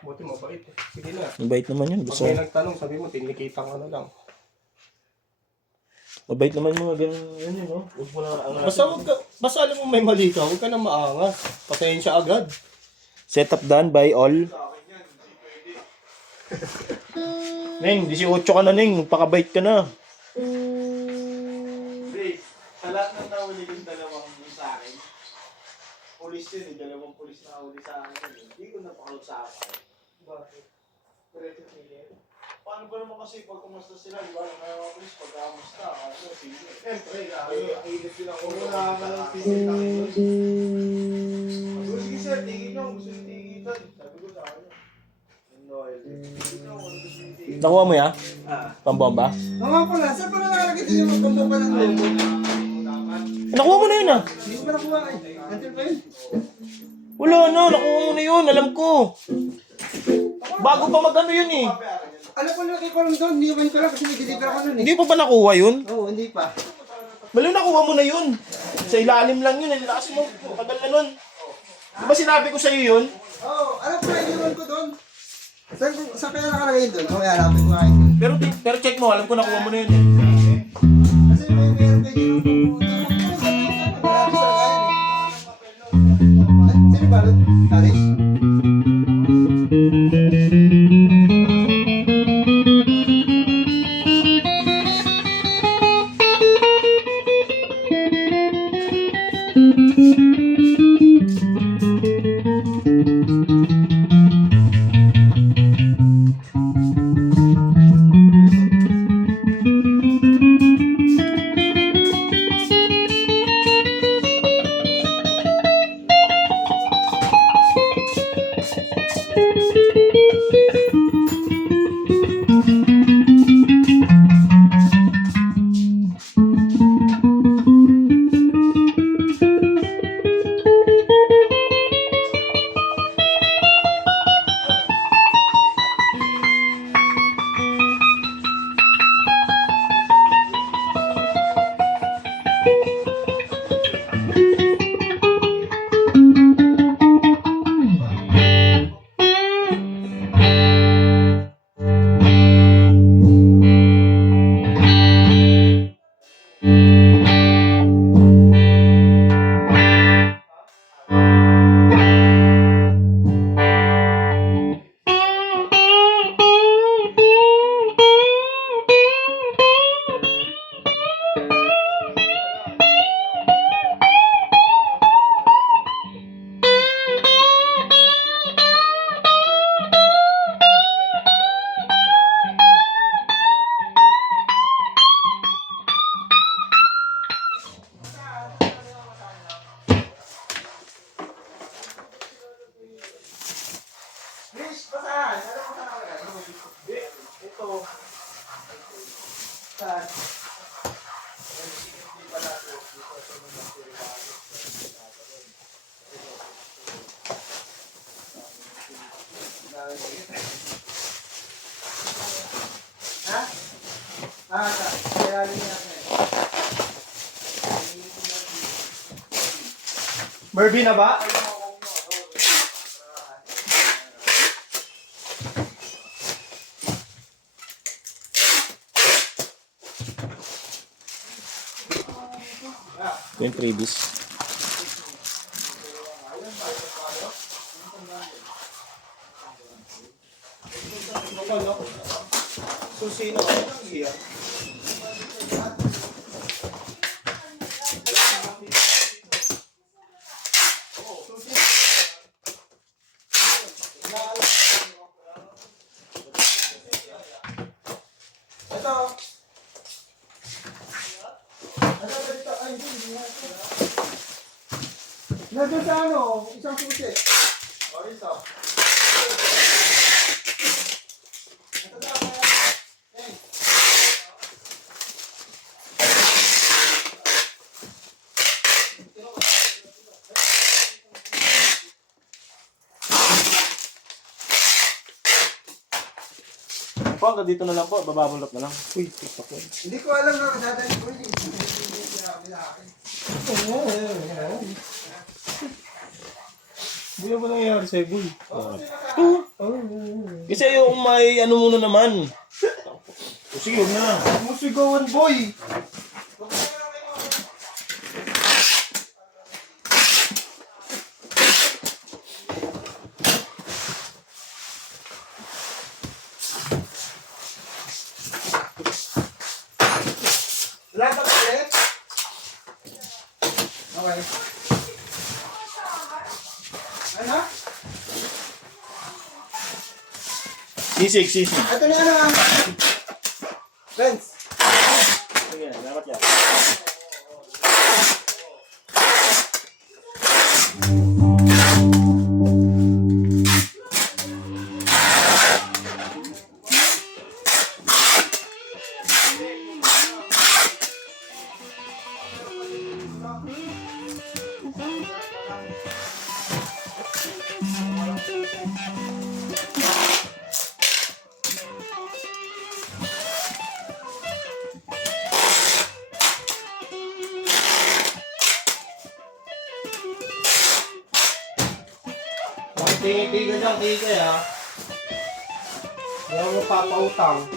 Buti mabait eh. Sige na. Mabait naman yun. Pag Basta, may nagtanong, sabi mo, tinikita ka na lang. mabait naman yung mga ganun yun, no? Huwag mo na angasin. Basta alam mo may mali ka, huwag ka na maangas. Pasensya agad. Setup done by all. Neng, 18 ka na, Neng. Magpakabait ka na. Hindi. Sa lahat ng nahuli yung dalawang yung sa akin, pulis yun eh. Dalawang pulis na huli sa akin. Hindi ko napakalusapan. Bakit? Diretso tingin. Paano ba naman kasi pag kumusta sila, di ba? May mga pulis pag kamusta, ano, sige. Siyempre, Ilit sila kung wala ka lang tingin na kayo. Sige sir, tingin nyo. Gusto nyo tingin ito. Sabi ko sa akin. Nakuha mo ya? Pambomba? Oo nga pala, saan pala nakalagay din yung magpampa ng logo? Nakuha mo na yun ah. Hindi ko pa nakuha eh. Until pa yun? Wala na, nakuha mo na yun. Alam ko. Bago pa mag-ano yun eh. Alam ko nilagay ko lang doon, hindi ko pa pala kasi may deliver ako nun eh. Hindi pa ba nakuha yun? Oo, hindi pa. Balo, nakuha mo na yun. Sa ilalim lang yun. Ang lakas mo. Tagal na nun. Di ba sinabi ko sa'yo yun? Oo, alam ko na iniwan ko doon. Saan kaya nakalagay doon? Oo, hanapin ko nga yun. Pero check mo, alam ko nakuha mo na yun eh. Kasi may meron kayo dito kung sino ba? Aris? Please, basahan. Ano ko nakalagay? Ito. Saan? Ha? Kaya rin natin. Barbie na ba? Ito yung previous. Susino ka lang iya. Ito. Nandun sa ano, isang susi. O, isa. Ito daw, kaya. Po, hanggang dito na lang po. Bababulot na lang. Uy, tiktok mo. Hindi ko alam na dadalhin ko yun. Hindi sinabi sa akin. Hindi ba nangyayari sa'yo, boy? Kasi yung may ano muna naman. O sige, huwag na. Musigawan, boy! Wala ba ulit? Okay. Ano? Sisig, sisig. Ito na ano ah. Friends. Sige, dapat yan. Tingi-tiga dyan, tigay ha. Hindi ako mapapautang.